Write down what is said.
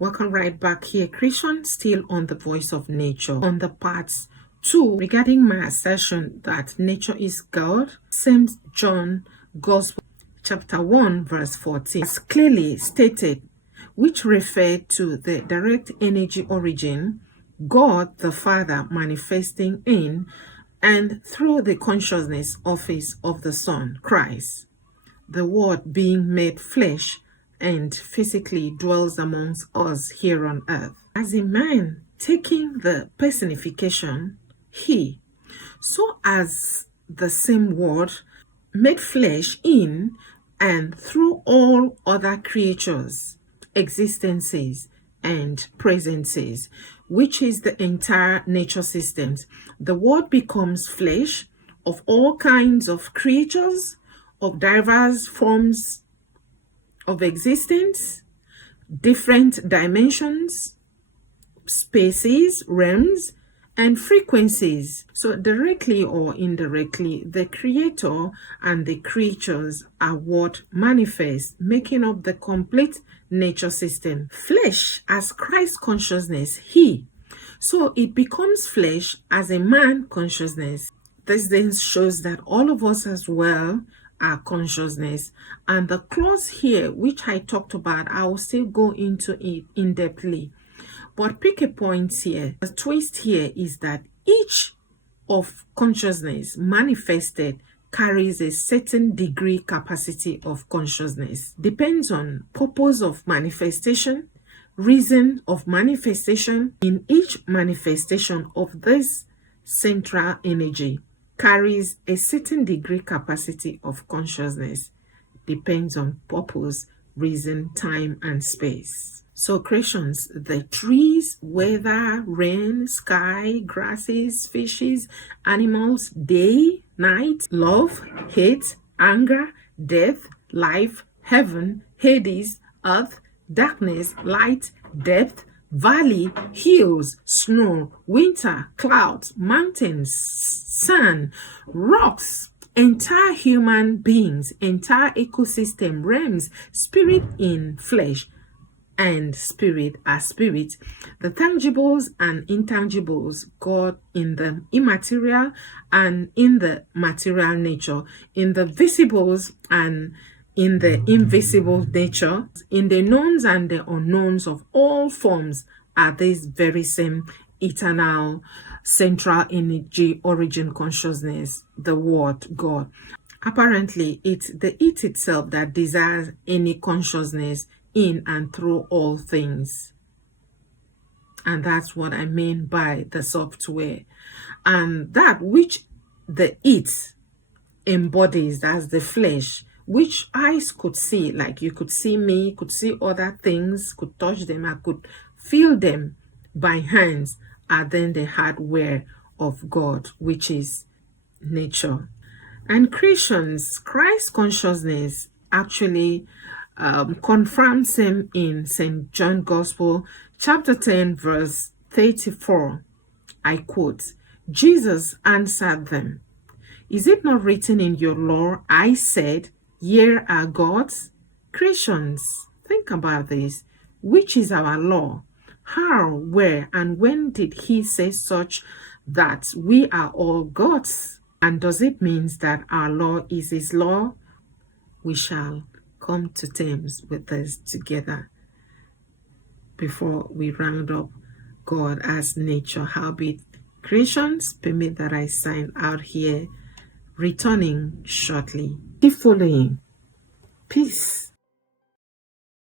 Welcome right back here, Christian, still on the voice of nature. On the part 2, regarding my assertion that nature is God, St. John Gospel chapter 1 verse 14 is clearly stated, which referred to the direct energy origin, God the Father manifesting in and through the consciousness office of the Son, Christ, the Word being made flesh and physically dwells amongst us here on earth. As a man taking the personification, he, so as the same Word made flesh in and through all other creatures, existences, and presences, which is the entire nature systems. The Word becomes flesh of all kinds of creatures, of diverse forms of existence, different dimensions, spaces, realms, and frequencies. So directly or indirectly, the creator and the creatures are what manifest, making up the complete nature system. Flesh as Christ consciousness, he. So it becomes flesh as a man consciousness. This then shows that all of us as well are consciousness. And the clause here, which I talked about, I will still go into it in-depthly. But pick a point here. The twist here is that each of consciousness manifested carries a certain degree capacity of consciousness. Depends on purpose of manifestation, reason of manifestation. In each manifestation of this central energy carries a certain degree capacity of consciousness. Depends on purpose, reason, time, and space. So creations, the trees, weather, rain, sky, grasses, fishes, animals, day, night, love, hate, anger, death, life, heaven, Hades, earth, darkness, light, depth, valley, hills, snow, winter, clouds, mountains, sun, rocks, entire human beings, entire ecosystem, realms, spirit in flesh, and spirit as spirit, the tangibles and intangibles, God in the immaterial and in the material nature, in the visibles and in the invisible nature, in the knowns and the unknowns of all forms, are this very same eternal central energy origin consciousness, the Word, God. Apparently, it's the it itself that desires any consciousness in and through all things. And that's what I mean by the software. And that which the it embodies, that's the flesh, which eyes could see, like you could see me, could see other things, could touch them, I could feel them by hands, are then the hardware of God, which is nature. And Christians, Christ consciousness actually confirms him in St. John Gospel chapter 10 verse 34. I quote, Jesus answered them, is it not written in your law, I said, ye are gods? Christians, think about this. Which is our law? How, where, and when did he say such that we are all gods? And does it mean that our law is his law? We shall come to terms with this together before we round up God as nature. Howbeit, creations, permit that I sign out here, returning shortly. Keep following. Peace.